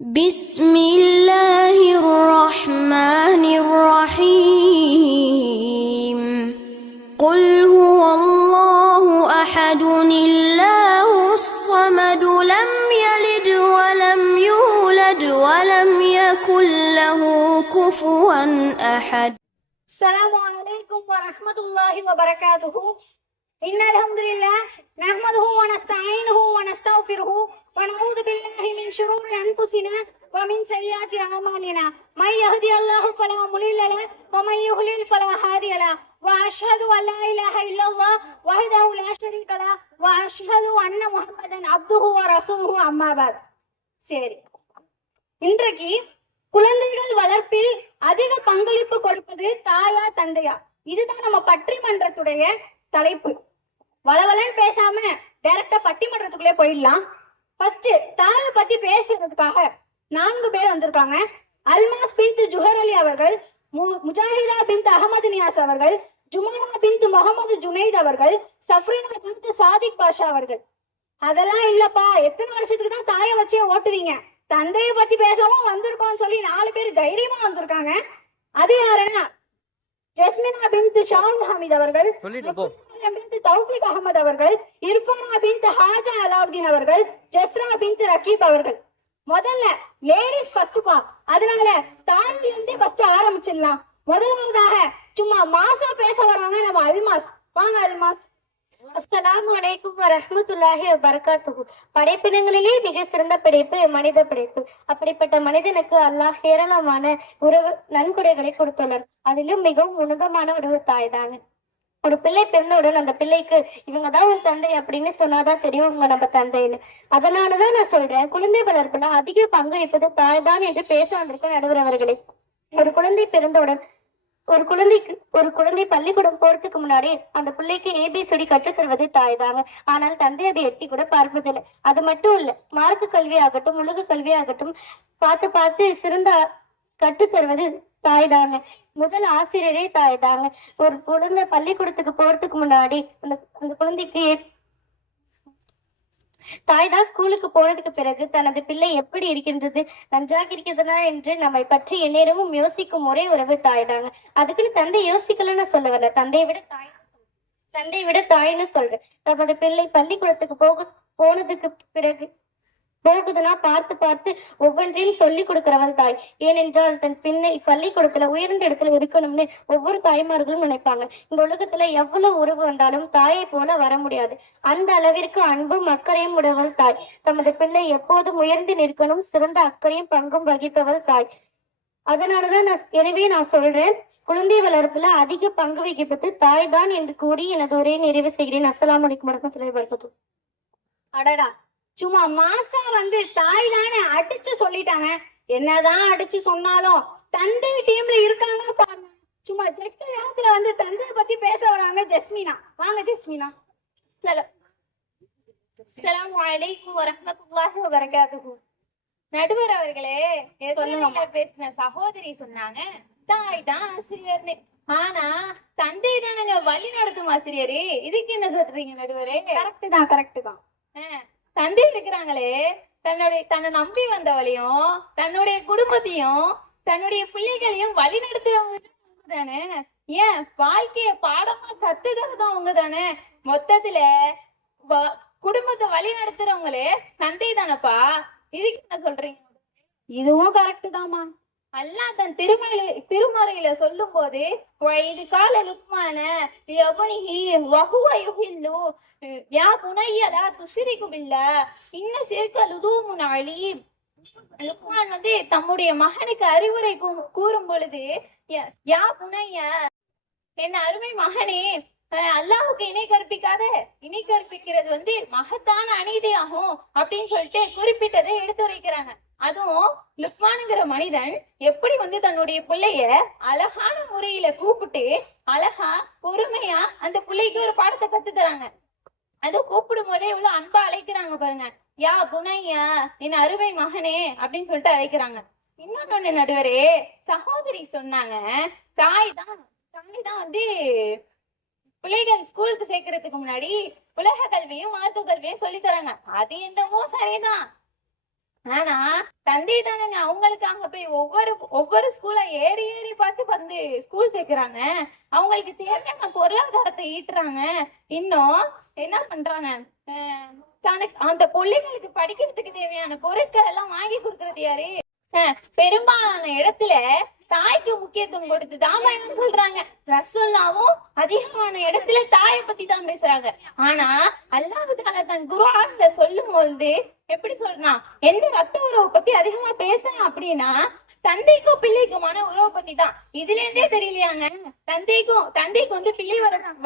بسم الله الرحمن الرحيم قل هو الله أحد الله الصمد لم يلد ولم يولد ولم يكن له كفوا أحد. السلام عليكم ورحمة الله وبركاته. إن الحمد لله نحمده ونستعينه ونستغفره ونعوذ بالله من شرور أنفسنا ومن سيئات أعمالنا. من يهدي الله فلا مضل له ومن يضلل فلا هادي له. وأشهد أن لا إله إلا الله وحده لا شريك له وأشهد أن محمدا عبده ورسوله. أما بعد. சரி, இன்றைக்கு குழந்தைகள் வளர்ப்பில் அதிக பங்களிப்பு கொடுப்பது தாயா தந்தையா? இதுதான் நம்ம பட்டிமன்றத்துடைய தலைப்பு. வளவலன்னு பேசாம டைரக்டா பட்டிமன்றத்துக்குள்ளே போயிடலாம். ஃபர்ஸ்ட் தாயை பத்தி பேசுறதுக்காக 4 பேர் வந்திருக்காங்க. அல்மாஸ் பின்த் ஜுஹர் அலி அவர்கள், முஜாஹிதா பின்த் அகமது நியாஸ் அவர்கள், ஜுமானா பின்த் முகமது ஜுனைத் அவர்கள், சஃப்ரினா பின்த் சாதிக் பாஷா அவர்கள். அதெல்லாம் இல்லப்பா, எத்தனை வருஷத்துக்கு தான் தாயை வச்சே ஓட்டுவீங்க, தந்தையை பத்தி பேசாம வந்திருக்கோம்னு சொல்லி 4 பேர் தைரியமா வந்திருக்காங்க. அது யாருன்னா ஜஸ்மினா பின்த் ஷாஹித் ஹமீத் அவர்கள், பின்த் தௌஃபிக் அகமது அவர்கள், இர்ஃபானா பின்த் ஹாஜா அலாவுதீன் அவர்கள், ஜஸ்ரா பின்த் ரகீப் அவர்கள். முதல்ல லேடிஸ் ஃபர்ஸ்ட்பா, அதனால தாய்ல இருந்தே ஃபர்ஸ்ட் ஆரம்பிச்சிடலாம். முதலாவதாக சும்மா மாசா பேச வராங்க நம்ம அல்மாஸ். வாங்க அல்மாஸ். அஸ்ஸலாமு அலைக்கும் வரஹ்மத்துல்லாஹி வபரகாத்துஹு. படைப்பினங்களிலே மிக சிறந்த படைப்பு மனித படைப்பு. அப்படிப்பட்ட மனிதனுக்கு அல்லாஹ் ஏராளமான உறவு நன்கொடைகளை கொடுத்துள்ளார். அதிலும் மிகவும் உன்னதமான உறவு தாய் தாங்க. ஒரு பிள்ளை பிறந்தவுடன் அந்த பிள்ளைக்கு இவங்கதான் உன் தந்தை அப்படின்னு சொன்னாதான் தெரியும் உங்க நம்ம தந்தைன்னு. அதனாலதான் நான் சொல்றேன், குழந்தை வளர்ப்புல அதிக பங்களிப்பது தாய் தான் என்று பேச வந்திருக்க நடுவர் அவர்களே. ஒரு குழந்தை பிறந்தவுடன் ஒரு குழந்தை பள்ளிக்கூடம் போறதுக்கு முன்னாடி அந்த பிள்ளைக்கு ஏபிசிடி கற்றுத் தருவது தாய் தாங்க. ஆனால் தந்தை அதை எட்டி கூட பார்ப்பதில்லை. அது மட்டும் இல்ல, மார்க்க கல்வி ஆகட்டும் உலக கல்வி ஆகட்டும் பார்த்து பார்த்து சிறந்த கற்றுத் தருவது தாய் தாங்க. முதல் ஆசிரியரே தாய் தாங்க. ஒரு குழந்தை பள்ளிக்கூடத்துக்கு போறதுக்கு முன்னாடி அந்த குழந்தைக்கு தாய் தான் ஸ்கூலுக்கு போனதுக்கு பிறகு தனது பிள்ளை எப்படி இருக்கின்றது, நன்றாக இருக்கிறதா என்று நம்மை பற்றி எந்நேரமும் யோசிக்கும் ஒரே உறவு தாய் தாங்க. அதுக்குன்னு தந்தை யோசிக்கலன்னு சொல்ல வரல, தந்தையை விட தாய்ன்னு சொல்றேன். தமது பிள்ளை பள்ளிக்கூடத்துக்கு போனதுக்கு பிறகு போகுதுன்னா பார்த்து பார்த்து ஒவ்வொன்றையும் சொல்லி கொடுக்கிறவள் தாய். ஏனென்றால் தன் பின்னை பள்ளிக்கூடத்துல உயர்ந்த இடத்துல இருக்கணும்னு ஒவ்வொரு தாய்மார்களும் நினைப்பாங்க. இந்த உலகத்துல எவ்வளவு உறவு வந்தாலும் தாயை போல வர முடியாது. அந்த அளவிற்கு அன்பும் அக்கறையும் உடையவள் தாய். தமது பிள்ளை எப்போதும் உயர்ந்து நிற்கணும், சிறந்த அக்கறையும் பங்கும் வகிப்பவள் தாய். அதனாலதான் எனவே நான் சொல்றேன், குழந்தை வளர்ப்புல அதிக பங்கு வகிப்பது தாய் தான் என்று கூறி எனது உரையை நிறைவு செய்கிறேன். அஸ்ஸலாமு அலைக்கும் வரஹ்மத்துல்லாஹி வபரகாத்துஹு. அடடா, சும்மா மாசா வந்து தாய் தானே அடிச்சு சொல்லிட்டாங்க. என்னதான் அடிச்சு சொன்னாலும் தந்தை டீம்ல இருக்காங்க பாருங்க. சும்மா ஜெக்க நேரத்துல வந்து தந்தையை பத்தி பேச வராங்க ஜஸ்மினா. வாங்க ஜஸ்மினா. அஸ்ஸலாமு அலைக்கும் வரஹ்மத்துல்லாஹி வபரகாத்துஹு. நடுவர் அவர்களே, சொல்லுங்க. பேசின சகோதரி சொன்னாங்க தாய் தான் ஆசிரியர்னு. ஆனா தந்தை தானங்க வழி நடத்தும் ஆசிரியரே. இதுக்கு என்ன சொல்றீங்க நடுவரே? கரெக்ட் தான். தந்தை இருக்கிறாங்களே, தன்னை நம்பி வந்தவளையும் தன்னுடைய குடும்பத்தையும் தன்னுடைய பிள்ளைகளையும் வழி நடத்துறவங்க தானே. ஏன் வாழ்க்கைய பாடமா கத்துக்கிறதும் அவங்க தானே. மொத்தத்துல குடும்பத்தை வழி நடத்துறவங்களே தந்தை தானப்பா. இதுக்கு என்ன சொல்றீங்க? இதுவும் கரெக்ட் தாமா. அல்லாஹ் தன் திருமறையில சொல்லும் போது இது கால லுக்மான வஹுவ யுஹில்லு யா புனைய லா துஷ்ரிகு பில்லாஹ் இன்ன ஷிர்க லுதூமுன் அலீம். லுக்மான் வந்து தம்முடைய மகனுக்கு அறிவுரை கூறும் பொழுது, யா புனைய, என் அருமை மகனே, அல்லாஹுக்கு இணை கற்பிக்கிறது வந்து மகத்தான அநீதியாகும் அப்படின்னு சொல்லிட்டு குறிப்பிட்டதை எடுத்துரைக்கிறாங்க. அதுவும் லுக்மானுங்கிற மனிதன் எப்படி வந்து தன்னுடைய பிள்ளைய அழகான முறையில கூப்பிட்டு அழகா பொறுமையா அந்த பிள்ளைக்கு ஒரு பாடத்தை கத்து தராங்க. அது கூப்பிடும் போதே இவ்வளவு அன்பா அழைக்கிறாங்க பாருங்க. யா புனையா, என் அருமை மகனே அப்படின்னு சொல்லிட்டு அழைக்கிறாங்க. இன்னொன்னு நடுவரே, சகோதரி சொன்னாங்க தாய் தான் வந்து பிள்ளைகள் ஸ்கூலுக்கு சேர்க்கறதுக்கு முன்னாடி உலக கல்வியும் மார்க்க கல்வியும் சொல்லி தராங்க. அது என்னமோ சரிதான். ஆனா தந்தை தானங்க அவங்களுக்காக போய் ஒவ்வொரு ஸ்கூல்ல ஏறி ஏறி பார்த்து வந்து ஸ்கூல் சேர்க்கிறாங்க. அவங்களுக்கு தேவையான பொருளாதாரத்தை ஈட்டுறாங்க. இன்னும் என்ன பண்றாங்க, தனக்கு அந்த பிள்ளைங்களுக்கு படிக்கிறதுக்கு தேவையான பொருட்கள் எல்லாம் வாங்கி கொடுக்கறது யாரு? பெரும்பாலான இடத்துல தாய்க்கு முக்கியத்துவம் கொடுத்து தாமாயணம் சொல்றாங்க. ரசூலுல்லாஹ்வும் அதிகமான இடத்துல தாயை பத்தி தான் பேசுறாங்க. ஆனா அல்லாஹ் தஆலா தன் குர்ஆன்ல சொல்லும் பொழுது எப்படி சொல்றான், எந்த ரத்த உறவை பத்தி அதிகமா பேசுறேன் அப்படின்னா தந்தைக்கும் பிள்ளைக்குமான உறவை பத்தி தான். இதுல இருந்தே தெரியலையாங்க தந்தைக்கு வந்து பிள்ளை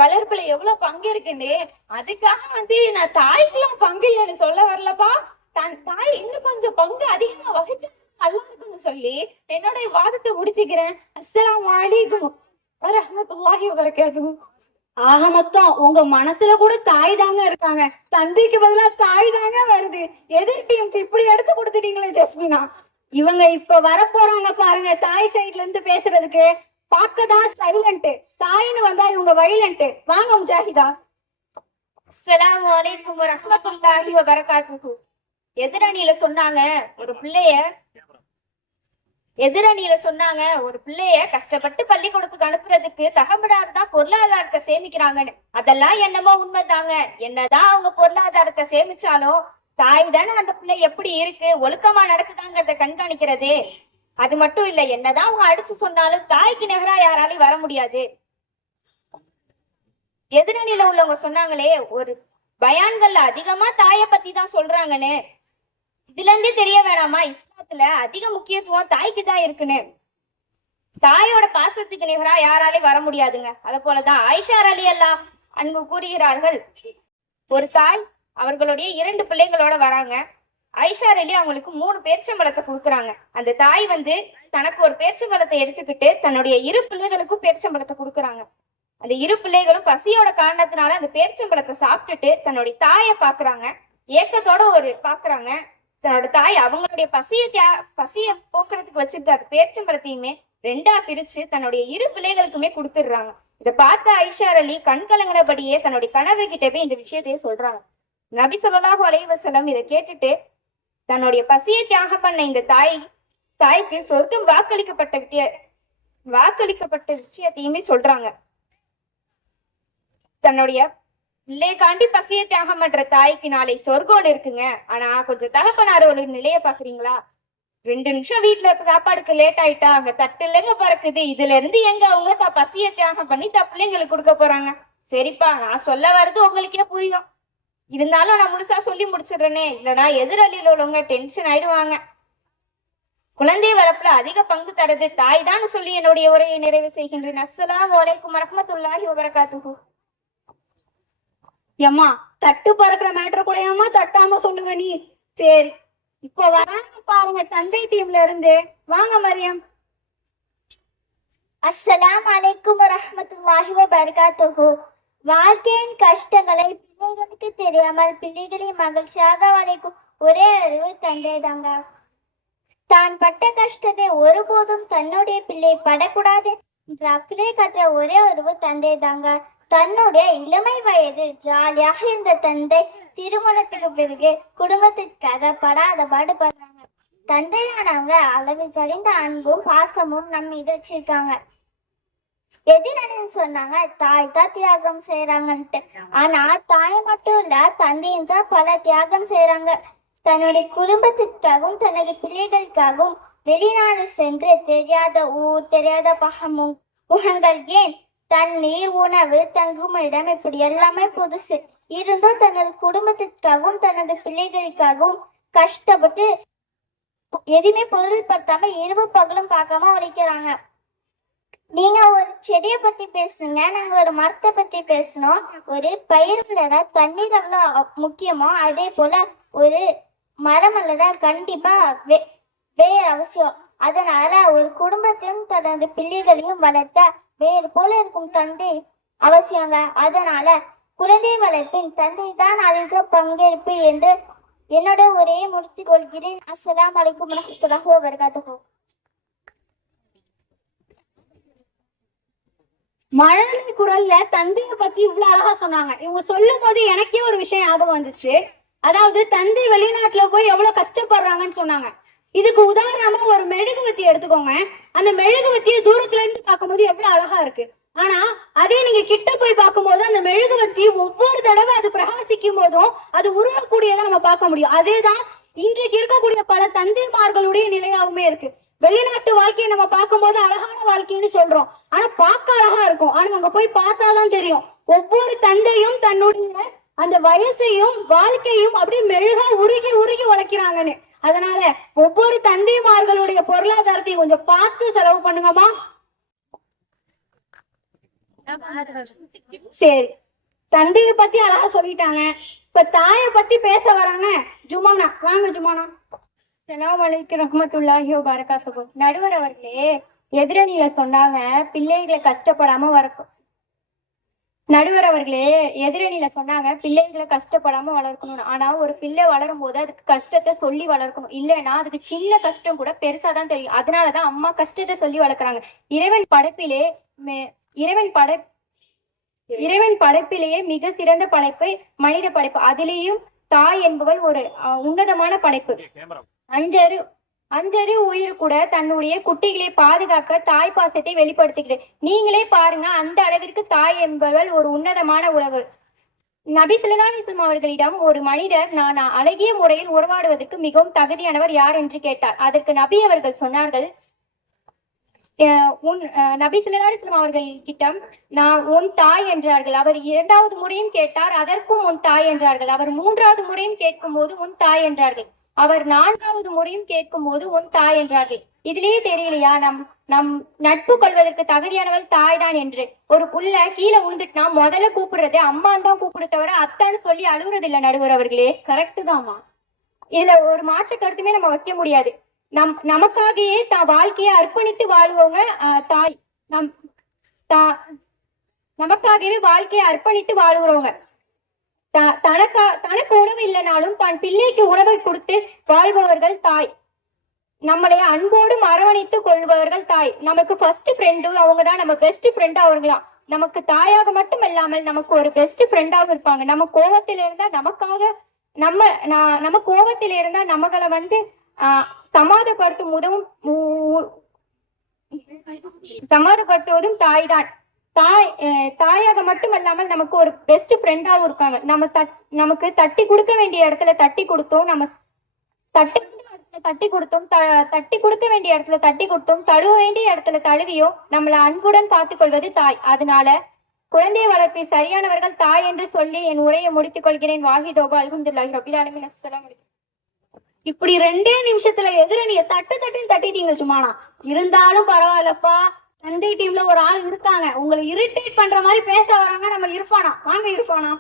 வளர்ப்புல எவ்வளவு பங்கு இருக்குன்னு. அதுக்காக நான் தாய்க்கெல்லாம் பங்கு இல்லைன்னு சொல்ல வரலப்பா. தாய் இன்னும் கொஞ்சம் பங்கு அதிகமா வகிச்சு நல்லா இருக்குன்னு சொல்லி என்னோட வாதத்தை முடிச்சுக்கிறேன். அஸ்ஸலாமு அலைக்கும் வரஹ்மத்துல்லாஹி வபரகாத்துஹு. ஆக மொத்தம் உங்க மனசுல கூட தாய் தாங்க இருக்காங்க, தந்தைக்கு பதிலா தாய் தாங்க வருது. எதிர் டீமுக்கு இப்படி எடுத்து கொடுத்துட்டீங்களே ஜஸ்மினா. இவங்க இப்ப வர போறாங்க பாருங்க தாய் சைட்ல இருந்து பேசுறதுக்கு. பார்க்கதான் சைலண்ட், தாயின்னு வந்தா இவங்க வைலண்ட். வாங்க முஜாஹிதா. அஸ்ஸலாமு அலைக்கும் வரஹ்மத்துல்லாஹி வபரகாத்துஹு. எதிரணியில சொன்னாங்க ஒரு பிள்ளைய கஷ்டப்பட்டு பள்ளிக்கூடத்துக்கு அனுப்புறதுக்கு தகப்பனார் தான் பொருளாதாரத்தை சேமிக்கிறாங்கன்னு. அதெல்லாம் என்னமோ உண்மைதாங்க. என்னதான் அவங்க பொருளாதாரத்தை சேமிச்சாலும் தாய் தானே அந்த பிள்ளை எப்படி இருக்கு, ஒழுக்கமா நடக்குதாங்கிறத கண்காணிக்கிறது. அது மட்டும் இல்ல, என்னதான் அவங்க அடிச்சு சொன்னாலும் தாய்க்கு நிகரா யாராலையும் வர முடியாது. எதிரணியில உள்ளவங்க சொன்னாங்களே, ஒரு பயான்கள்ல அதிகமா தாயை பத்தி தான் சொல்றாங்கன்னு. இதுல இருந்தே தெரிய வேணாமா, இஸ்லாத்துல அதிக முக்கியத்துவம் தாய்க்கு தான் இருக்குன்னு. தாயோட பாசத்துக்கு நிகரா யாராலையும் வர முடியாதுங்க. அத போலதான் ஆயிஷா ரலியல்லாஹு அன்ஹு கூறுகிறார்கள், ஒரு தாய் அவர்களுடைய 2 பிள்ளைகளோட வராங்க. ஆயிஷா ரலி அவங்களுக்கு 3 பேரிச்சம்பழத்தை கொடுக்குறாங்க. அந்த தாய் தனக்கு ஒரு பேரிச்சம்பழத்தை எடுத்துக்கிட்டு தன்னுடைய 2 பிள்ளைகளுக்கும் பேரிச்சம்பழத்தை கொடுக்குறாங்க. அந்த 2 பிள்ளைகளும் பசியோட காரணத்தினால அந்த பேரிச்சம்பழத்தை சாப்பிட்டுட்டு தன்னுடைய தாயை பாக்குறாங்க. ஏக்கத்தோட பாக்குறாங்க. தன்னோட தாய் அவங்களுடைய பசிய போக்குறதுக்கு வச்சிருந்த அந்த பேரிச்சம்பழத்தையுமே 2ஆ பிரிச்சு தன்னுடைய 2 பிள்ளைகளுக்குமே கொடுத்துடுறாங்க. இதை பார்த்த ஆயிஷா அலி கண்கலங்கினபடியே தன்னுடைய கணவர்கிட்ட போய் இந்த விஷயத்தையே சொல்றாங்க. நபி ஸல்லல்லாஹு அலைஹி வஸல்லம் இதை கேட்டுட்டு தன்னுடைய பசியை தியாகம் பண்ண இந்த தாய்க்கு சொர்க்கம் வாக்களிக்கப்பட்ட விஷயத்தையுமே சொல்றாங்க. தன்னுடைய பிள்ளைக்காண்டி பசியை தியாகம் பண்ற தாய்க்கு நாளை சொர்க்கம் இருக்குங்க. ஆனா கொஞ்சம் தகப்பனாரோட நிலைய பாக்குறீங்களா? 2 நிமிஷம் வீட்டுல சாப்பாடுக்கு லேட் ஆயிட்டா அங்க தட்டுலங்க பறக்குது. இதுல இருந்து எங்க அவங்க பசியை தியாகம் பண்ணி பிள்ளைங்களுக்கு கொடுக்க போறாங்க? சரிப்பா, நான் சொல்ல வர்றது உங்களுக்கே புரியும், இருந்தாலும் நான் முழுசா சொல்லி முடிச்சிடுறேனே, இல்லைன்னா எதிரணியில உள்ளவங்க டென்ஷன் ஆயிடுவாங்க. குழந்தை வளர்ப்புல அதிக பங்கு தரது தாய் தான் சொல்லி என்னுடைய உரையை நிறைவு செய்கின்றேன். அஸ்ஸலாமு அலைக்கும் வரஹ்மத்துல்லாஹி வபரகாத்துஹு. ஏம்மா, தட்டு பறக்கிற மேட்டர் கூட ஏமா தட்டாம சொல்லுங்க நீ. சரி, இப்போ வராங்க பாருங்க தந்தை டீம்ல இருந்து. வாங்க மரியம். அஸ்ஸலாமு அலைக்கும் வரஹ்மத்துல்லாஹி வபரகாத்துஹு. வாழ்க்கையின் கஷ்டங்களை பிள்ளைகளுக்கு தெரியாமல் பிள்ளைகளை மகிழ்ச்சியாக வளைக்கும் ஒரே அறிவு தந்தை தாங்க. தான் பட்ட கஷ்டத்தை ஒருபோதும் தன்னுடைய பிள்ளை படக்கூடாது என்ற அக்கறை கற்ற ஒரே அறிவு தந்தை தாங்க. தன்னுடைய இளமை வயதில் ஜாலியாக இருந்த தந்தை திருமணத்துக்கு பிறகு குடும்பத்திற்காக படாத பாடுபடுறாங்க. தந்தையானவங்க அளவு கழிந்த அன்பும் பாசமும் நம்ம மீது வச்சிருக்காங்க. எதிரணின்னு சொன்னாங்க தாய் தான் தியாகம் செய்யறாங்கன்ட்டு. ஆனா தாய் மட்டும் இல்ல, தந்தையும் தான் பல தியாகம் செய்யறாங்க. தன்னுடைய குடும்பத்திற்காகவும் தனது பிள்ளைகளுக்காகவும் வெளிநாடு சென்று தெரியாத ஊர், தெரியாத முகங்கள், ஏன் தண்ணீர், உணவு, தங்கும் இடம், இப்படி எல்லாமே புதுசு இருந்தும் தனது குடும்பத்திற்காகவும் தனது பிள்ளைகளுக்காகவும் கஷ்டப்பட்டு எதுவுமே பொருள்படுத்தாம இரவு பகலும் பார்க்காம உழைக்கிறாங்க. நீங்க ஒரு செடியை பத்தி பேசுங்க, நாங்க ஒரு மரத்தை பத்தி பேசணும். ஒரு பயிர் வளர தண்ணீர் எவ்வளவு முக்கியமோ அதே போல ஒரு மரம் வளர கண்டிப்பா வேர் அவசியம். அதனால ஒரு குடும்பத்தையும் தனது பிள்ளைகளையும் வளர்த்த வேறு போல இருக்கும் தந்தை அவசியங்க. அதனால குழந்தை வளர்ப்பின் தந்தை தான் அதிக பங்கேற்பு என்று என்னோட உரையை முடித்துக் கொள்கிறேன். அஸ்ஸலாமு அலைக்கும் வரஹ்மத்துல்லாஹி வபரகாத்துஹு. மழலை குரல்ல தந்தைய பத்தி இவ்வளவு அழகா சொன்னாங்க. இவங்க சொல்லும் போது எனக்கே ஒரு விஷயம் ஞாபகம் வந்துச்சு. அதாவது தந்தை வெளிநாட்டுல போய் எவ்வளவு கஷ்டப்படுறாங்கன்னு சொன்னாங்க. இதுக்கு உதாரணமா ஒரு மெழுகுவத்தி எடுத்துக்கோங்க. அந்த மெழுகுவத்தியை தூரத்துல இருந்து பார்க்கும்போது எவ்வளவு அழகா இருக்கு. ஆனா அதே நீங்க கிட்ட போய் பார்க்கும்போது அந்த மெழுகுவத்தி ஒவ்வொரு தடவை அது பிரகாசிக்கும் போதும் அது உருவக்கூடியதை நம்ம பார்க்க முடியும். அதேதான் இன்றைக்கு இருக்கக்கூடிய பல தந்தைமார்களுடைய நிலையாவுமே இருக்கு. வெளிநாட்டு வாழ்க்கையை நம்ம பார்க்கும்போது அழகான வாழ்க்கைன்னு சொல்றோம், ஆனா பார்க்க அழகா இருக்கும். ஆனா அங்க போய் பார்த்தாதான் தெரியும் ஒவ்வொரு தந்தையும் தன்னுடைய அந்த வயசையும் வாழ்க்கையும் அப்படியே மெழுகா உருகி உருகி வளர்க்கிறாங்கன்னு. அதனால ஒவ்வொரு தந்தைமார்களுடைய பொருளாதாரத்தையும் கொஞ்சம் பார்த்து செலவு பண்ணுங்கம்மா. சரி, தந்தைய பத்தி அழகா சொல்லிட்டாங்க. இப்ப தாய பத்தி பேச வராங்க ஜுமானா. வாங்க ஜுமானா. அஸ்ஸலாமு அலைக்கும் ரஹ்மத்துல்லாஹி வ பரகாத்துஹு. நடுவர் அவர்களே, எதிரணியில சொன்னாங்க பிள்ளைகளை கஷ்டப்படாம வளர்க்கும். நடுவர் அவர்களே, எதிரணியில சொன்னாங்க பிள்ளைகளை கஷ்டப்படாம வளர்க்கணும். ஆனா ஒரு பிள்ளை வளரும் போது அதுக்கு கஷ்டத்தை சொல்லி வளர்க்கணும். இல்லைன்னா அதுக்கு சின்ன கஷ்டம் கூட பெருசாதான் தெரியும். அதனாலதான் அம்மா கஷ்டத்தை சொல்லி வளர்க்குறாங்க. இறைவன் படைப்பிலேயே மிக சிறந்த படைப்பு மனித படைப்பு. அதிலேயும் தாய் என்பவள் ஒரு உன்னதமான படைப்பு. அஞ்சறு உயிர் கூட தன்னுடைய குட்டிகளை பாதுகாக்க தாய் பாசத்தை வெளிப்படுத்துகிறது. நீங்களே பாருங்க, அந்த அளவிற்கு தாய் என்பவள் ஒரு உன்னதமான உறவு. நபி ஸல்லல்லாஹு அலைஹி வஸல்லம் அவர்களிடம் ஒரு மனிதர் நான் அழகிய முறையில் உறவாடுவதற்கு மிகவும் தகுதியானவர் யார் என்று கேட்டார். அதற்கு நபி அவர்கள் சொன்னார்கள், நபி ஸல்லல்லாஹு அலைஹி வஸல்லம் அவர்கள் கிட்டம் நான் உன் தாய் என்றார்கள். அவர் 2வது முறையும் கேட்டார், அதற்கும் உன் தாய் என்றார்கள். அவர் 3வது முறையும் கேட்கும் போது உன் தாய் என்றார்கள். அவர் 4வது முறையும் கேட்கும் போது உன் தாய் என்றார்கள். இதுலயே தெரியலையா நம் நட்பு கொள்வதற்கு தகுதியானவள் தாய் தான் என்று. ஒரு புள்ள கீழே விழுந்துட்டுனா முதல்ல கூப்பிடுறது அம்மான் தான் கூப்பிடு தவிர அத்தான்னு சொல்லி அழுகுறது இல்ல. நடுவர் அவர்களே, கரெக்டு தான்மா. இதுல ஒரு மாற்று கருத்துமே நம்ம வைக்க முடியாது. நமக்காகவே வாழ்க்கையை அர்ப்பணித்து வாழ்வோங்க தாய். நமக்காகவே வாழ்க்கையை அர்ப்பணித்து வாழ்கிறவங்க. தனக்கு உணவு இல்லைனாலும் தன் பிள்ளைக்கு உணவை கொடுத்து வாழ்பவர்கள் தாய். நம்மளை அன்போடு அரவணைத்து கொள்பவர்கள் தாய். நமக்கு ஃபர்ஸ்ட் ஃப்ரெண்டு அவங்கதான், நம்ம பெஸ்ட் ஃப்ரெண்டா அவங்களாம். நமக்கு தாயாக மட்டும் இல்லாமல் நமக்கு ஒரு பெஸ்ட் ஃப்ரெண்டாவும் இருப்பாங்க. நம்ம கோபத்தில இருந்தா நமக்காக நம்ம கோபத்தில இருந்தா நம்மளை சமாதானப்படுத்துவதும் தாய் தான். தாயாக மட்டும் இல்லாமல் நமக்கு ஒரு பெஸ்ட் ஃப்ரெண்டாவும் இருக்காங்க. நமக்கு தட்டி கொடுக்க வேண்டிய இடத்துல தட்டி கொடுத்தோம், நம்ம தட்டி கொடுக்க வேண்டிய இடத்துல தட்டி கொடுத்தோம், தழுவ வேண்டிய இடத்துல தழுவியோ நம்மளை அன்புடன் பார்த்துக் கொள்வது தாய். அதனால குழந்தை வளர்ப்பை சரியானவர்கள் தாய் என்று சொல்லி என் உரையை முடித்துக் கொள்கிறேன். வாஹிதோபா அல்ஹம்துலில்லாஹி ரப்பில் ஆலமீன். அஸ்ஸலாமு அலைக்கும். இப்படி 2 நிமிஷத்துல எதிரணிய தட்டுன்னு தட்டிட்டீங்க சும்மானா. இருந்தாலும் பரவாயில்லப்பா, தந்தை டீம்ல ஒரு ஆள் இருக்காங்க, உங்களை இரிட்டேட் பண்ற மாதிரி பேச வராங்க. நம்ம இருப்பானா, வாங்க இருப்பானா.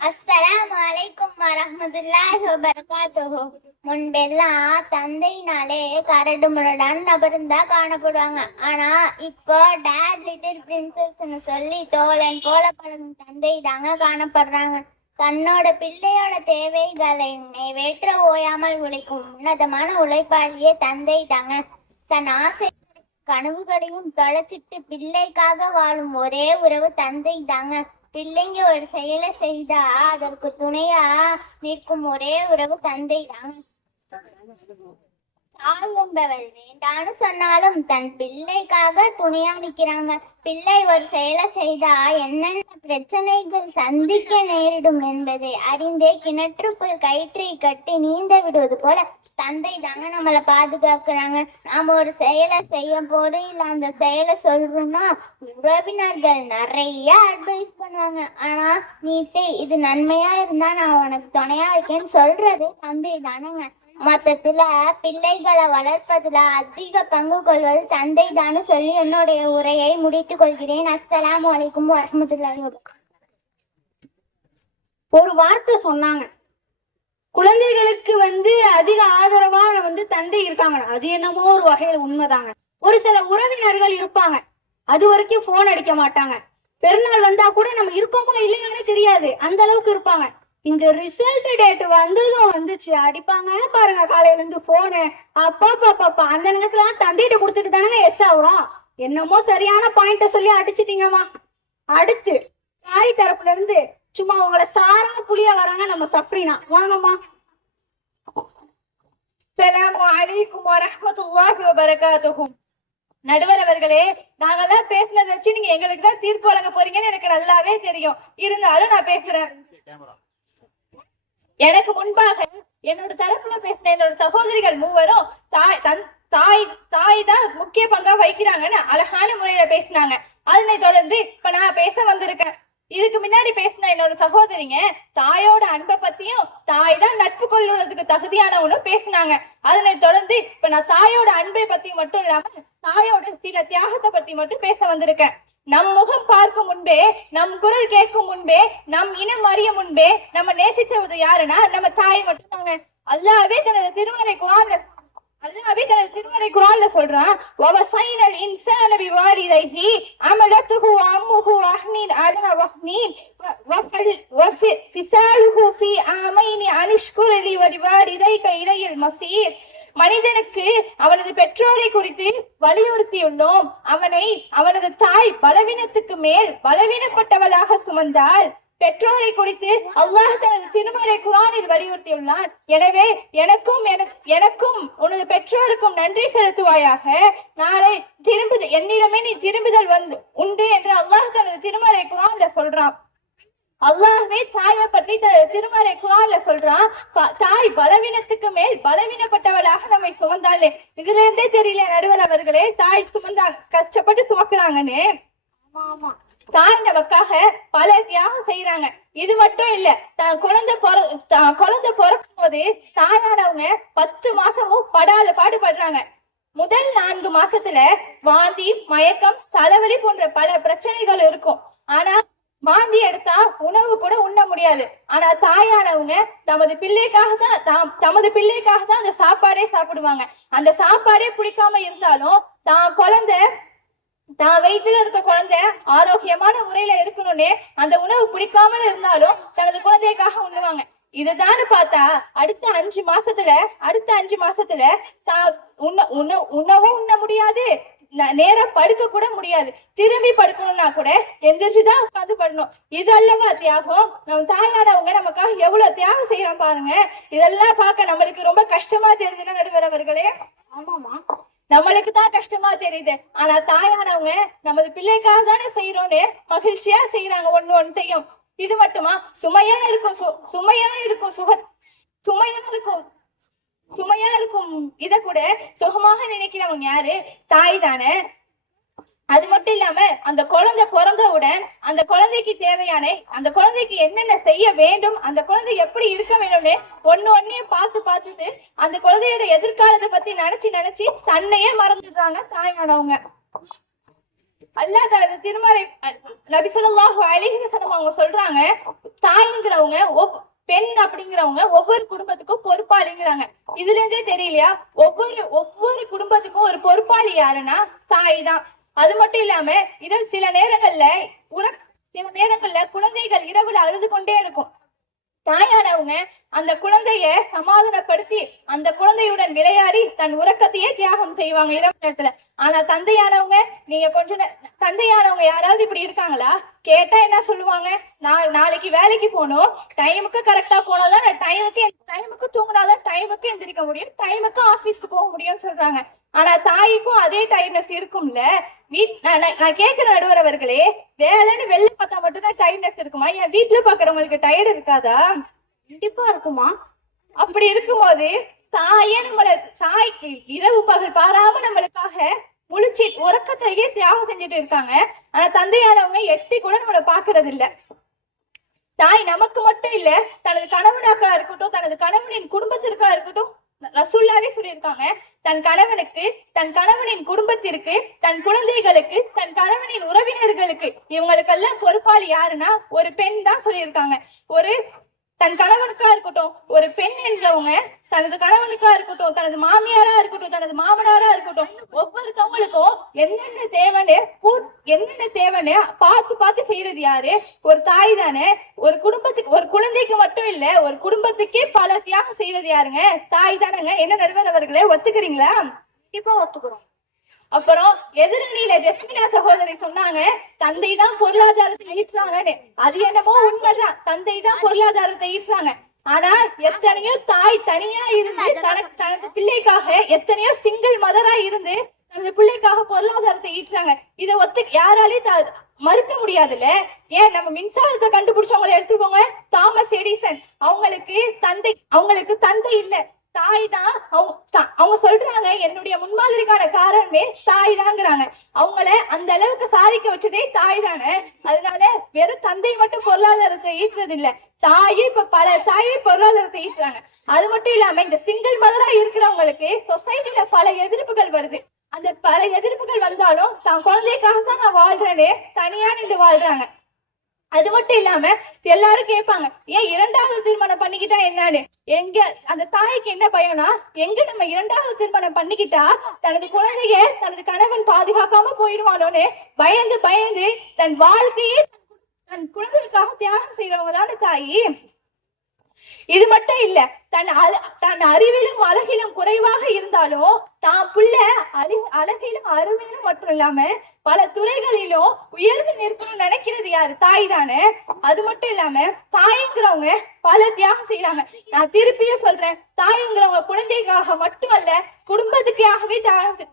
அஸ்ஸலாமு அலைக்கும் வரஹ்மத்துல்லாஹி வபரகாத்துஹு. முன்பெல்லாம் தந்தைனாலே கரடு முரடான நபரும் தான் காணப்படுவாங்க. ஆனா இப்போ டேட் லிட்டில் பிரின்சஸ்ன்னு சொல்லி தோழன் போல பழகும் தந்தை தாங்க காணப்படுறாங்க. தன்னோட பிள்ளையோட தேவைகளை நிறைவேற்ற ஓயாமல் உழைக்கும் உன்னதமான உழைப்பாளியே தந்தை தாங்க. தன் ஆசை கனவுகளையும் தொலைச்சிட்டு பிள்ளைக்காக வாழும் ஒரே உறவு தந்தை தாங்க. பிள்ளைங்க ஒரு செயலை செய்தா அதற்கு துணையா நிற்கும் ஒரே உறவு தந்தை தாங்க. தாய் என்பவள் வேண்டான்னு சொன்னாலும் தன் பிள்ளைக்காக துணையா நிக்கிறாங்க. பிள்ளை ஒரு செயலை செய்தா என்னென்ன பிரச்சனைகள் சந்திக்க நேரிடும் என்பதை அறிந்தே கிணற்றுக்குள் கயிற்றை கட்டி நீந்த விடுவது போல தந்தை தாங்க நம்மளை பாதுகாக்கிறாங்க. நாம ஒரு செயலை செய்ய போறோம் இல்ல அந்த செயலை சொல்றோம்னா உறவினர்கள் நிறைய அட்வைஸ் பண்ணுவாங்க. ஆனா நீ இது நன்மையா இருந்தா நான் உனக்கு துணையா இருக்கேன்னு சொல்றது தந்தை தானங்க. மொத்தத்துல பிள்ளைகளை வளர்ப்பதுல அதிக பங்கு கொள்வது தந்தை தானு சொல்லி என்னுடைய உரையை முடித்துக் கொள்கிறேன். அஸ்ஸலாமு அலைக்கும் வரஹ்மத்துல்லாஹி வபரகாத்துஹு. ஒரு வார்த்தை சொன்னாங்க, குழந்தைகளுக்கு அதிக ஆதரவா தந்தை இருக்காங்க. அது என்னமோ ஒரு வகையில உண்மைதாங்க. ஒரு சில உறவினர்கள் இருப்பாங்க, அது வரைக்கும் போன் அடிக்க மாட்டாங்க. பெருநாள் வந்தா கூட நம்ம இருக்கோமா இல்லையானே தெரியாது, அந்த அளவுக்கு இருப்பாங்க. இந்த ரிசல்ட் டேட் வந்துச்சு அடிப்பாங்க பாருங்க, காலையில இருந்து போனு. அப்பா அந்த நேரத்துல தந்தையிட்ட கொடுத்துட்டு தானே எஸ் ஆகும். என்னமோ சரியான பாயிண்ட சொல்லி அடிச்சிட்டீங்கம்மா. அடுத்து தாய் தரப்புல இருந்து சும்மா உங்களை சாரா புளியா வராங்க நம்ம சப்ரினா. வாங்கம்மா. அஸ்ஸலாமு அலைக்கும் வரஹ்மத்துல்லாஹி வபரகாத்துஹு. நடுவர் அவர்களே, நாங்கெல்லாம் பேசுனதை வச்சு நீங்க எங்களுக்கு தான் தீர்ப்பு வழங்க போறீங்கன்னு எனக்கு நல்லாவே தெரியும். இருந்தாலும் நான் பேசுறேன். எனக்கு முன்பாக என்னோட தரப்புல பேசின என்னோட சகோதரிகள் மூவரும் தாய் தான் முக்கிய பங்கா வகிக்கிறாங்கன்னு அழகான முறையில பேசினாங்க. அதனை தொடர்ந்து இப்ப நான் பேச வந்திருக்கேன். இதுக்கு முன்னாடி பேசின என்னோட சகோதரிங்க தாயோட அன்பை பத்தியும் தாய் தான் நட்பு கொள்வதற்கு தகுதியானவனு பேசினாங்க. அதனை தொடர்ந்து இப்ப நான் தாயோட அன்பை பத்தி மட்டும் இல்லாம தாயோட சில தியாகத்தை பத்தி மட்டும் பேச வந்திருக்கேன். நம் முகம் பார்க்கும் முன்பே, நம் குரல் கேட்கும் முன்பே, நம் இனம் அறிய முன்பே நம்ம நேசிச்சது யாருன்னா நம்ம தாய் மட்டும் தாங்க. அல்லாஹ்வே தனது திருமறை குர்ஆன்ல சொல்றான், வவஸைனல் இன்சான பிவாலிதைஹி அமலத்துஹு அம்முஹு அஹ்னின் அலா வஹ்னின் வஃபிஸாலுஹு ஃபீ ஆமைனி அனிஷ்குர் லி வலிவாலிதைக இலையில் மஸீர். மனிதனுக்கு அவனது பெற்றோரை குறித்து வலியுறுத்தியுள்ளோம். அவனது தாய் பலவீனத்துக்கு மேல் பலவீனப்பட்டவளாக சுமந்தால் பெற்றோரை குறித்து அல்லாஹ் தனது திருமறை குர்ஆனில் வலியுறுத்தியுள்ளான். எனவே எனக்கும் உனது பெற்றோருக்கும் நன்றி செலுத்துவாயாக. நாளை என்னிடமே நீ திரும்புதல் உண்டு என்று அல்லாஹ் தனது திருமறை குர்ஆன்ல சொல்றான். அல்லாஹ்வே தாயை பற்றி திருமறை குர்ஆன்ல சொல்றான், தாய் பலவீனத்துக்கு மேல் பலவீனப்பட்டவளாக நம்மை சுமந்தாள். இதுல இருந்தே தெரியல நடுவர் அவர்களே, தாய் கஷ்டப்பட்டு சுமக்குறாங்கன்னு. தாய் நமக்காக பல தியாகம் செய்யறாங்க. இது மட்டும் இல்ல, குழந்தை பிறக்கும் போது தாயானவங்க 10 மாசமும் பாடுபடுறாங்க. முதல் 4 மாசத்துல வாந்தி, மயக்கம், தலைவலி போன்ற பல பிரச்சனைகள் இருக்கும். ஆனா வாந்தி எடுத்தா உணவு கூட உண்ண முடியாது. ஆனா தாயானவங்க தமது பிள்ளைக்காக தான் அந்த சாப்பாடே சாப்பிடுவாங்க. அந்த சாப்பாடே பிடிக்காம இருந்தாலும் தான் வயிற்றுல இருக்க குழந்தை ஆரோக்கியமான முறையில இருக்கணும்னே அந்த உணவு பிடிக்காம இருந்தாலும் தனது குழந்தைக்காக உண்ணுவாங்க. இதுதான் பார்த்தா அடுத்த 5 மாசத்துல உணவும் உண்ண முடியாது, நேரம் படுக்க கூட முடியாது. திரும்பி படுக்கணும்னா கூட எந்திரிச்சுதான் உட்காந்து படணும். இது அல்லவா தியாகம்? நம்ம தாயானவங்க நமக்காக எவ்வளவு தியாகம் செய்யறோம் பாருங்க. இதெல்லாம் பார்க்க நம்மளுக்கு ரொம்ப கஷ்டமா தெரியுதுன்னா நடுவர் அவர்களே. ஆமாமா, நம்மளுக்கு தான் கஷ்டமா தெரியுது. ஆனா தாயானவங்க நமது பிள்ளைக்காக தானே செய்யறோம்னு மகிழ்ச்சியா செய்யறாங்க ஒன்னையும். இது மட்டுமா, சுமையா இருக்கும் இத கூட சுகமாக நினைக்கிறவங்க யாரு? தாய் தானே. அது மட்டும் இல்லாம அந்த குழந்தை பிறந்தவுடன் அந்த குழந்தைக்கு தேவையான, அந்த குழந்தைக்கு என்னென்ன செய்ய வேண்டும், அந்த குழந்தை எப்படி இருக்க வேண்டும்னு ஒன்னையும் பார்த்துட்டு அந்த குழந்தையோட எதிர்காலத்தை பத்தி நினைச்சு தன்னையே மறந்துடுறாங்க தாயானவங்க. அல்லாஹ் தனது திருமறை நபி ஸல்லல்லாஹு அலைஹி வஸல்லம் அவங்க சொல்றாங்க, தாய்ங்கிறவங்க பெண் அப்படிங்கிறவங்க ஒவ்வொரு குடும்பத்துக்கும் பொறுப்பாளிங்கிறாங்க. இதுல இருந்தே தெரியலையா, ஒவ்வொரு குடும்பத்துக்கும் ஒரு பொறுப்பாளி யாருன்னா தாய் தான். அது மட்டும் இல்லாம சில நேரங்கள்ல குழந்தைகள் இரவுல அழுது கொண்டே இருக்கும். தாயானவங்க அந்த குழந்தைய சமாதானப்படுத்தி அந்த குழந்தையுடன் விளையாடி தன் உறக்கத்தையே தியாகம் செய்வாங்க இரவு நேரத்துல. ஆனா தந்தையானவங்க யாராவது இப்படி இருக்காங்களா? கேட்டா என்ன சொல்லுவாங்க? நாளைக்கு வேலைக்கு போகணும், டைமுக்கு கரெக்டா போனாதான் டைமுக்கு தூங்கினாதான் டைமுக்கு எந்திரிக்க முடியும், டைமுக்கு ஆபீஸ்க்கு போக முடியும்னு சொல்றாங்க. ஆனா தாய்க்கும் அதே டைம்னஸ் இருக்கும்ல. நான் கேட்கிற நடுவர் அவர்களே, வேலைன்னு வெளில பார்த்தா மட்டும்தான் டைம்னஸ் இருக்குமா? என் வீட்டுல பாக்குறவங்களுக்கு டயர்டு இருக்காதா? கண்டிப்பா இருக்குமா. அப்படி இருக்கும்போது தாய்க்கு இரவு பகல் பாராம நம்மளுக்காக முழிச்சு உறக்கத்தையே தியாகம் செஞ்சுட்டு இருக்காங்க. ஆனா தந்தையானவங்க எட்டி கூட நம்மளை பாக்குறது இல்ல. தாய் நமக்கு மட்டும் இல்ல, தனது கணவனாக்கா இருக்கட்டும், தனது கணவனின் குடும்பத்திற்கா இருக்கட்டும், ரசூலுல்லாஹி சொல்லியிருக்காங்க, தன் கணவனுக்கு, தன் கணவனின் குடும்பத்திற்கு, தன் குழந்தைகளுக்கு, தன் கணவனின் உறவினர்களுக்கு, இவங்களுக்கெல்லாம் பொறுப்பாளி யாருன்னா ஒரு பெண் தான் சொல்லியிருக்காங்க. தன் கணவனுக்கா இருக்கட்டும், ஒரு பெண் என்றவங்க தனது கணவனுக்கா இருக்கட்டும், தனது மாமியாரா இருக்கட்டும், தனது மாமனாரா இருக்கட்டும், ஒவ்வொருத்தவங்களுக்கும் என்னென்ன தேவைன்னு பார்த்து செய்யறது யாரு? ஒரு தாய் தானே. ஒரு குழந்தைக்கு மட்டும் இல்ல, ஒரு குடும்பத்துக்கே பல தியாகம் செய்யறது யாருங்க? தாய் தானங்க. என்ன நடுவர் அவர்களே, ஒத்துக்கிறீங்களா? கண்டிப்பா ஒத்துக்கிறோம். அப்புறம் எதிரணியில ஜெஃபினா சகோதரி சொன்னாங்க தந்தை தான் பொருளாதாரத்தை ஈட்டுறாங்கன்னு. அது என்னமோ உண்மைதான், தந்தை தான் பொருளாதாரத்தை ஈட்டுறாங்க. ஆனா எத்தனையோ தாய் தனியா இருந்து தனது பிள்ளைக்காக, எத்தனையோ சிங்கிள் மதரா இருந்து தனது பிள்ளைக்காக பொருளாதாரத்தை ஈட்டுறாங்க. இதை யாராலையும் மறுக்க முடியாதுல்ல. ஏன் நம்ம மின்சாரத்தை கண்டுபிடிச்சவங்களை எடுத்துக்கோங்க, தாமஸ் எடிசன். அவங்களுக்கு தந்தை இல்ல, தாய் தான். அவங்க சொல்றாங்க என்னுடைய முன்மாதிரிக்கான காரணமே தாய் தாங்கிறாங்க. அவங்கள அந்த அளவுக்கு சாதிக்க வச்சதே தாய் தானே. அதனால வெறும் தந்தை மட்டும் பொருளாதாரத்தை ஈட்டுறது இல்ல, தாயே இப்ப பல தாயே பொருளாதாரத்தை ஈட்டுறாங்க. அது மட்டும் இல்லாம இந்த சிங்கிள் மதரா இருக்கிறவங்களுக்கு சொசைட்டில பல எதிர்ப்புகள் வருது. அந்த பல எதிர்ப்புகள் வந்தாலும் தான் குழந்தைக்காக தான் நான் வாழ்றேனே தனியா நின்று வாழ்றாங்க. அது மட்டும் இல்லாம எல்லாரும் கேட்பாங்க ஏன் இரண்டாவது திருமணம் பண்ணிக்கிட்டா என்னன்னு. எங்க அந்த தாய்க்கு என்ன பயம்னா, எங்க நம்ம இரண்டாவது திருமணம் பண்ணிக்கிட்டா தனது குழந்தைய தனது கணவன் பாதுகாக்காம போயிடுவானோன்னு பயந்து தன் வாழ்க்கையே தன் குழந்தைகளுக்காக தியாகம் செய்யறவங்க தானே தாயி. இது மட்டும் இல்ல, தன் அறிவிலும் அழகிலும் குறைவாக இருந்தாலும் தான் புள்ள அழகிலும் அருமையிலும் மட்டும் இல்லாம பல துறைகளிலும் உயர்ந்து நிற்கணும்னு நினைக்கிறது யாரு? தாய் தானே. அது மட்டும் இல்லாம தாய்ங்கிறவங்க பல தியாகம் செய்யறாங்க. நான் திருப்பியும் சொல்றேன், தாய்ங்கிறவங்க குழந்தைக்காக மட்டுமல்ல குடும்பத்துக்காகவே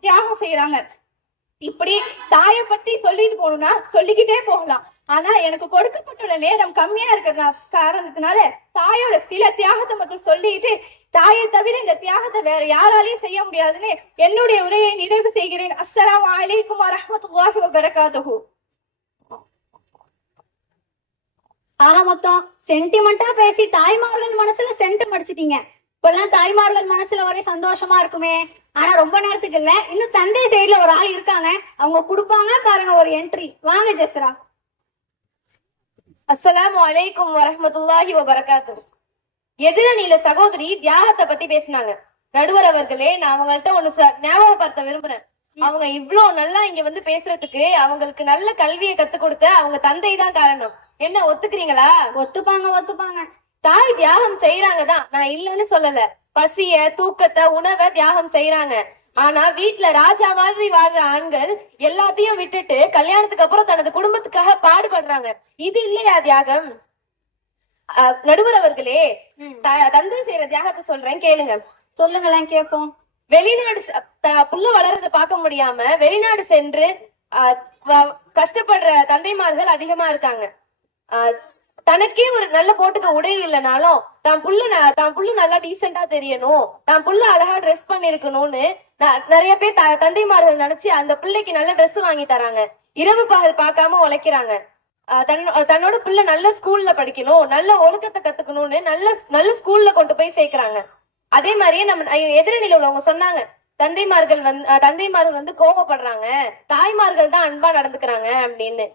தியாகம் செய்யறாங்க. இப்படி தாயை பத்தி சொல்லிட்டு போகணும்னா சொல்லிக்கிட்டே போகலாம். ஆனா எனக்கு கொடுக்கப்பட்டுள்ள நேரம் கம்மியா இருக்கிற காரணத்தினால தாயோட சில தியாகத்தை மட்டும் சொல்லிட்டு, தாயை தவிர இந்த தியாகத்தை வேற யாராலையும் செய்ய முடியாதுன்னு என்னுடைய உரையை நிறைவு செய்கிறேன். அஸ்ஸலாமு அலைக்கும் வரஹ்மத்துல்லாஹி வபரகாத்துஹு. ஆக மொத்தம் சென்டிமெண்டா பேசி தாய்மார்கள் மனசுல சென்ட் அடிச்சிட்டீங்க. இப்பெல்லாம் தாய்மார்கள் மனசுல ஒரே சந்தோஷமா இருக்குமே. ஆனா ரொம்ப நேரத்துக்கு இல்ல, இன்னும் தந்தை சைடுல ஒரு ஆள் இருக்காங்க, அவங்க கொடுப்பாங்க பாருங்க ஒரு என்ட்ரி. வாங்க ஜெஸ்ரா. அஸ்ஸலாமு அலைக்கும் வரஹ்மத்துல்லாஹி வபரகாத்துஹு. எதிரணியில சகோதரி தியாகத்தை பத்தி பேசினாங்க. நடுவர் அவர்களே, நான் அவங்கள்ட்ட ஒண்ணு ஞாபகப்படுத்த விரும்புறேன். அவங்க இவ்வளவு நல்லா இங்க வந்து பேசுறதுக்கு அவங்களுக்கு நல்ல கல்வியை கத்து கொடுத்த அவங்க தந்தை தான் காரணம். என்ன ஒத்துக்கிறீங்களா? ஒத்துப்பாங்க. தாய் தியாகம் செய்யறாங்க தான், நான் இல்லைன்னு சொல்லல. பசிய, தூக்கத்தை, உணவை தியாகம் செய்யறாங்க. ஆனா வீட்டுல ராஜா மாதிரி வாழ்ற ஆண்கள் எல்லாத்தையும் விட்டுட்டு கல்யாணத்துக்கு அப்புறம் தனது குடும்பத்துக்காக பாடுபடுறாங்க. இது இல்லையா தியாகம்? நடுவர் அவர்களே, தந்தை செய்யற தியாகத்தை சொல்றேன், கேளுங்க. சொல்லுங்களேன் கேட்போம். வெளிநாடு புள்ள வளர்றத பார்க்க முடியாம வெளிநாடு சென்று கஷ்டப்படுற தந்தைமார்கள் அதிகமா இருக்காங்க. தனக்கே ஒரு நல்ல போட்டுக்க உடை இல்லைனாலும் தான் புள்ள நல்லா டீசெண்டா தெரியணும், தான் புள்ள அழகா ட்ரெஸ் பண்ணிருக்கணும்னு நிறைய பேர் தந்தைமார்கள் நினைச்சு அந்த பிள்ளைக்கு நல்ல ட்ரெஸ் வாங்கி தராங்க. இரவு பகல் பார்க்காம உழைக்கிறாங்க. தன்னோட பிள்ளை நல்ல ஸ்கூல்ல படிக்கணும், நல்ல ஒழுக்கத்தை கத்துக்கணும்னு நல்ல ஸ்கூல்ல கொண்டு போய் சேர்க்கிறாங்க. அதே மாதிரியே நம்ம எதிரணியில உள்ளவங்க சொன்னாங்க, தந்தைமார்கள் வந்து கோபப்படுறாங்க, தாய்மார்கள் தான் அன்பா நடந்துக்கிறாங்க அப்படின்னு.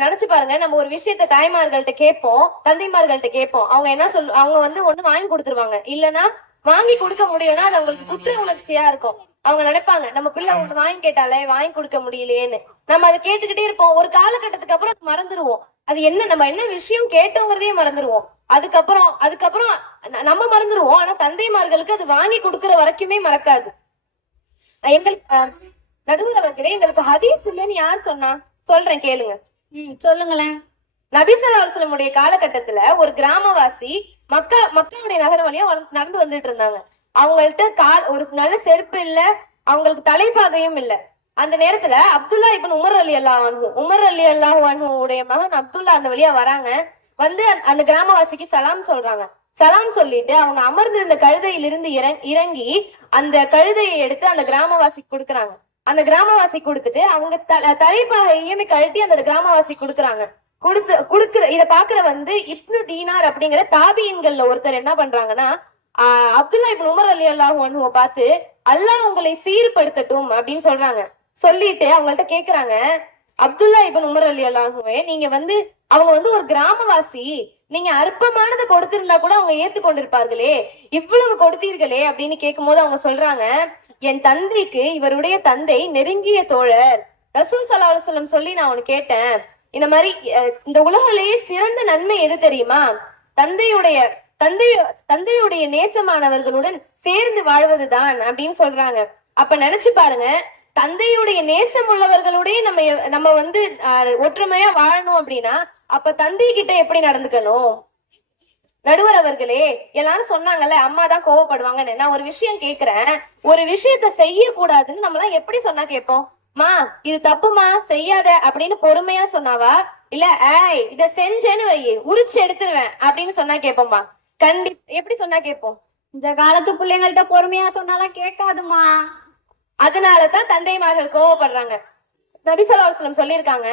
நினைச்சு பாருங்க, நம்ம ஒரு விஷயத்த தாய்மார்கள்ட்ட கேட்போம், தந்தைமார்கள்ட்ட கேட்போம், அவங்க என்ன அவங்க வந்து ஒண்ணு வாங்கி கொடுத்துருவாங்க. இல்லைன்னா வாங்கி கொடுக்க முடியும்னா அது அவங்களுக்கு குற்ற உணர்ச்சியா இருக்கும். அவங்க நினைப்பாங்க நம்ம பிள்ளை ஒண்ணு வாங்கி கேட்டாலே வாங்கி கொடுக்க முடியலையேன்னு. நம்ம அதை கேட்டுக்கிட்டே இருப்போம். ஒரு காலகட்டத்துக்கு அப்புறம் அது மறந்துடுவோம். அது நம்ம என்ன விஷயம் கேட்டோங்கிறதையே மறந்துடுவோம். அதுக்கப்புறம் நம்ம மறந்துடுவோம். ஆனா தந்தைமார்களுக்கு அது வாங்கி கொடுக்கற வரைக்குமே மறக்காது. எங்களுக்கு நடுவர் அவர்களே, எங்களுக்கு ஹதீஸ் இல்லைன்னு யார் சொன்னா? சொல்றேன் கேளுங்க. சொல்லுங்களேன். நபி ஸல்லல்லாஹு அலைஹி வஸல்லம் காலகட்டத்துல ஒரு கிராமவாசி மக்காவுடைய நகரம் வழியா நடந்து வந்துட்டு இருந்தாங்க. அவங்கள்ட்ட ஒரு நல்ல செருப்பு இல்ல, அவங்களுக்கு தலைப்பாகையும் இல்ல. அந்த நேரத்துல அப்துல்லா இப்னு உமர் ரலியல்லாஹு அன்ஹு உடைய மகன் அப்துல்லா அந்த வழியா வராங்க. வந்து அந்த கிராமவாசிக்கு சலாம் சொல்றாங்க. சலாம் சொல்லிட்டு அவங்க அமர்ந்திருந்த கழுதையிலிருந்து இறங்கி அந்த கழுதையை எடுத்து அந்த கிராமவாசிக்கு கொடுக்குறாங்க. அந்த கிராமவாசி கொடுத்துட்டு அவங்க தலைப்பாகையுமே கழட்டி அந்த கிராமவாசி கொடுக்குறாங்க. இத பாக்குற வந்து இப்னு தீனார் அப்படிங்கிற தாபியின்கள்ல ஒருத்தர் என்ன பண்றாங்கன்னா, அப்துல்லா இப்னு உமர் ரலியல்லாஹு அன்ஹுவை பார்த்து அல்லாஹ் உங்களை சீர்படுத்தட்டும் அப்படின்னு சொல்றாங்க. சொல்லிட்டு அவங்கள்ட்ட கேக்குறாங்க, அப்துல்லா இப்னு உமர் ரலியல்லாஹு அன்ஹுவே, நீங்க வந்து அவங்க வந்து ஒரு கிராமவாசி, நீங்க அற்பமானதை கொடுத்திருந்தா கூட அவங்க ஏத்துக்கொண்டிருப்பார்களே, இவ்வளவு கொடுத்தீர்களே அப்படின்னு கேட்கும் போது அவங்க சொல்றாங்க, என் தந்தைக்கு இவருடைய தந்தை நெருங்கிய தோழர் ரசூல் ஸல்லல்லாஹு அலைஹி வஸல்லம் சொல்லி நான் உனக்கு கேட்டேன். இந்த மாதிரி இந்த உலகிலேயே சிறந்த நன்மை எது தெரியுமா? தந்தையுடைய நேசமானவர்களுடன் சேர்ந்து வாழ்வதுதான் அப்படின்னு சொல்றாங்க. அப்ப நினைச்சு பாருங்க, தந்தையுடைய நேசம் உள்ளவர்களுடைய நம்ம வந்து ஒற்றுமையா வாழணும் அப்படின்னா அப்ப தந்தை கிட்ட எப்படி நடந்துக்கணும்? நடுவர் அவர்களே, எல்லாரும் சொன்னாங்கல்ல அம்மா தான் கோவப்படுவாங்கன்னு. நான் ஒரு விஷயம் கேக்குறேன், ஒரு விஷயத்த செய்ய கூடாதுன்னு நம்ம எல்லாம் எப்படி சொன்னா கேட்போம்? மா இது தப்புமா செய்யாத அப்படின்னு பொறுமையா சொன்னாவா, இல்ல ஏய் இத செஞ்சேன்னு வை உரிச்சு எடுத்துருவேன் அப்படின்னு சொன்னா கேட்போமா? எப்படி சொன்னா கேட்போம்? இந்த காலத்து பிள்ளைங்கள்ட்ட பொறுமையா சொன்னாலாம் கேட்காதுமா. அதனாலதான் தந்தைமார்கள் கோவப்படுறாங்க. நபி ஸல்லல்லாஹு அலைஹி வஸல்லம் சொல்லியிருக்காங்க,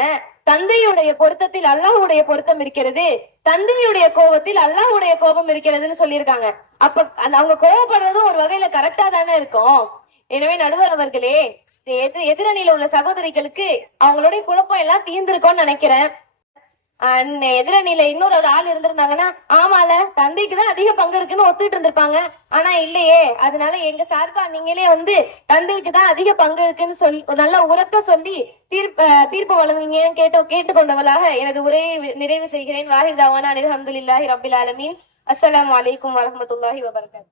தந்தையுடைய பொருத்தத்தில் அல்லாஹ்வுடைய பொருத்தம் இருக்கிறது, தந்தையுடைய கோபத்தில் அல்லாஹ்வுடைய கோபம் இருக்கிறதுன்னு சொல்லியிருக்காங்க. அப்ப அவங்க கோபப்படுறதும் ஒரு வகையில கரெக்டா தானே இருக்கும். எனவே நடுவர் அவர்களே, எதிரணியில உள்ள சகோதரிகளுக்கு அவங்களுடைய குழப்பம் எல்லாம் தீர்ந்திருக்கும்னு நினைக்கிறேன். எதிரணியில இன்னொரு ஒரு ஆள் இருந்திருந்தாங்கன்னா ஆமால தந்தைக்குதான் அதிக பங்கு இருக்குன்னு ஒத்துட்டு இருந்திருப்பாங்க. ஆனா இல்லையே, அதனால எங்க சார்பா நீங்களே வந்து தந்தைக்கு தான் அதிக பங்கு இருக்குன்னு சொல்லி நல்லா உரக்க சொல்லி தீர்ப்பு வழங்குவீங்கன்னு கேட்டுக்கொண்டவளாக எனது உரையை நிறைவு செய்கிறேன். வாஹித் தாவானா அல்ஹம்துலில்லாஹி ரப்பில் ஆலமீன். அஸ்ஸலாமு அலைக்கும் வரஹ்மத்துல்லாஹி வபரகாத்துஹு.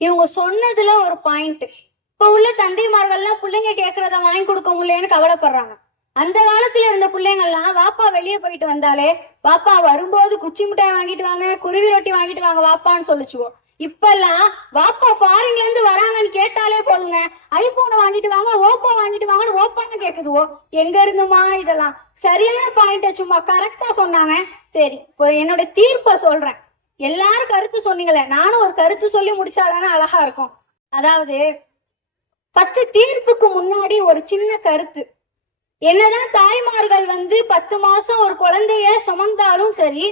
இவங்க சொன்னதுல ஒரு பாயிண்ட், இப்ப உள்ள தந்தைமார்கள்லாம் பிள்ளைங்க கேட்கறத வாங்கி கொடுக்க முடியலன்னு கவலைப்படுறாங்க. அந்த காலத்துல இருந்த பிள்ளைங்கள்லாம் வாப்பா வெளியே போயிட்டு வந்தாலே வாப்பா வரும்போது குச்சி மிட்டாய் வாங்கிட்டு வாங்க, குருவி ரொட்டி வாங்கிட்டு வாங்க வாப்பான்னு சொல்லிச்சுவோம். இப்பெல்லாம் வாப்பா ஃபாரின்ல இருந்து வராங்கன்னு கேட்டாலே போதுங்க, ஐபோனை வாங்கிட்டு வாங்க, ஓப்போ வாங்கிட்டு வாங்கன்னு ஓப்பனா கேக்குதுவோ. எங்க இருந்துமா இதெல்லாம்? சரியான பாயிண்ட சும்மா கரெக்டா சொன்னாங்க. சரி, இப்போ என்னோட தீர்ப்பை சொல்றேன். எல்லாரும் கருத்து சொன்னீங்களே, நானும் ஒரு கருத்து சொல்லி முடிச்சாதானே அழகா இருக்கும். அதாவது ஃபர்ஸ்ட் தீர்ப்புக்கு முன்னாடி ஒரு சின்ன கருத்து. என்னதான் தாய்மார்கள் வந்து 10 மாசம் ஒரு குழந்தைய சுமந்தாலும் சரி,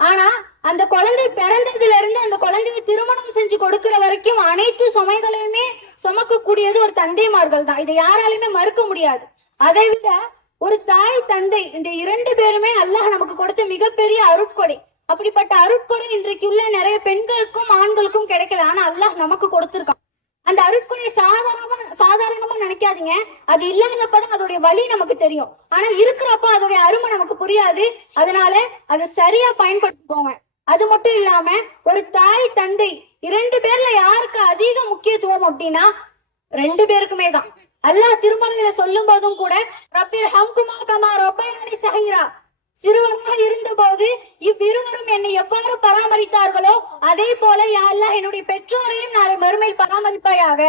ஆனா அந்த குழந்தை பிறந்ததுல இருந்து அந்த குழந்தைய திருமணம் செஞ்சு கொடுக்கிற வரைக்கும் அனைத்து சுமைகளையுமே சுமக்கக்கூடியது ஒரு தந்தைமார்கள் தான். இதை யாராலுமே மறுக்க முடியாது. அதை விட ஒரு தாய் தந்தை இந்த 2 பேருமே அல்லாஹ் நமக்கு கொடுத்த மிகப்பெரிய அருட்கொடை. அப்படிப்பட்ட அருட்கொடை இன்றைக்கு உள்ள நிறைய பெண்களுக்கும் ஆண்களுக்கும் கிடைக்கல, ஆனா அல்லாஹ் நமக்கு கொடுத்திருக்கான். அந்த அருட்கொடை சாதாரணமா நினைக்காதீங்க. அது இல்லாதப்பதான் அதோடைய வலி நமக்கு தெரியும், ஆனா இருக்கிறப்ப அதோடைய அருமை நமக்கு புரியாது. அதனால அதை சரியா பயன்படுத்திக்கோங்க. அது மட்டும் இல்லாம ஒரு தாய் தந்தை 2 பேர்ல யாருக்கு அதிக முக்கியத்துவம் அப்படின்னா 2 பேருக்குமே தான். அல்லாஹ் திருமலையில சொல்லும் போதும் கூட ரப்பிர் ஹம்குமா கமா ரப்பயானி ஸகீரா, சிறுவனாக இருந்த போது இவ்விருவரும் என்னை எவ்வாறு பராமரித்தார்களோ அதே போல யா அல்லாஹ் என்னுடைய பெற்றோரையும் நாளை மறுமையில் பராமரிப்பாயாக.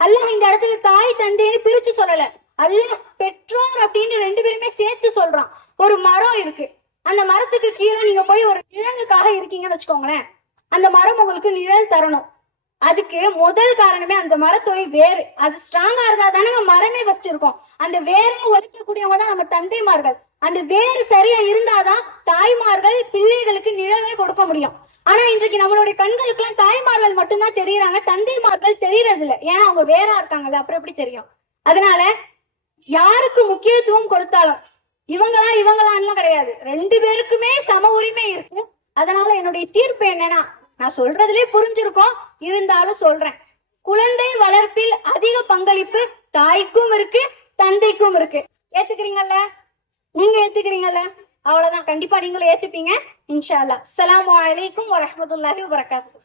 அல்லாஹ் இந்த இடத்துல தாய் தந்தைன்னு பிரிச்சு சொல்லல, அல்லாஹ் பெற்றோர் அப்படின்னு 2 பேருமே சேர்த்து சொல்றான். ஒரு மரம் இருக்கு, அந்த மரத்துக்கு கீழே நீங்க போய் ஒரு நிழலுக்காக இருக்கீங்கன்னு வச்சுக்கோங்களேன். அந்த மரம் உங்களுக்கு நிழல் தரணும். அதுக்கு முதல் காரணமே அந்த மரத்தோட வேறு. அது ஸ்ட்ராங்கா இருந்தா தானே மரமே ஃபர்ஸ்ட் இருக்கும். அந்த வேரை ஒதுக்கக்கூடியவங்க தான் நம்ம தந்தைமார்கள். அந்த வேறு சரியா இருந்தாதான் தாய்மார்கள் பிள்ளைகளுக்கு நிழலை கொடுக்க முடியும். ஆனா இன்றைக்கு நம்மளுடைய கண்களுக்கு எல்லாம் தாய்மார்கள் மட்டும்தான் தெரியுறாங்க, தந்தைமார்கள் தெரியறது இல்லை. ஏன்னா அவங்க வேறா இருக்காங்கல்ல, அப்புறம் எப்படி தெரியும்? அதனால யாருக்கு முக்கியத்துவம் கொடுத்தாலும் இவங்களாம் கிடையாது, 2 பேருக்குமே சம உரிமை இருக்கு. அதனால என்னுடைய தீர்ப்பு என்னன்னா, நான் சொல்றதுலே புரிஞ்சிருக்கோம், இருந்தாலும் சொல்றேன். குழந்தை வளர்ப்பில் அதிக பங்களிப்பு தாய்க்கும் இருக்கு, தந்தைக்கும் இருக்கு. ஏத்துக்கிறீங்கல்ல? நீங்க ஏத்துக்கிறீங்கல்ல? அவ்வளவுதான். கண்டிப்பா நீங்களும் ஏத்துப்பீங்க இன்ஷா அல்லாஹ். அஸ்ஸலாமு அலைக்கும் வரஹ்மத்துல்லாஹி வபரகாத்துஹு.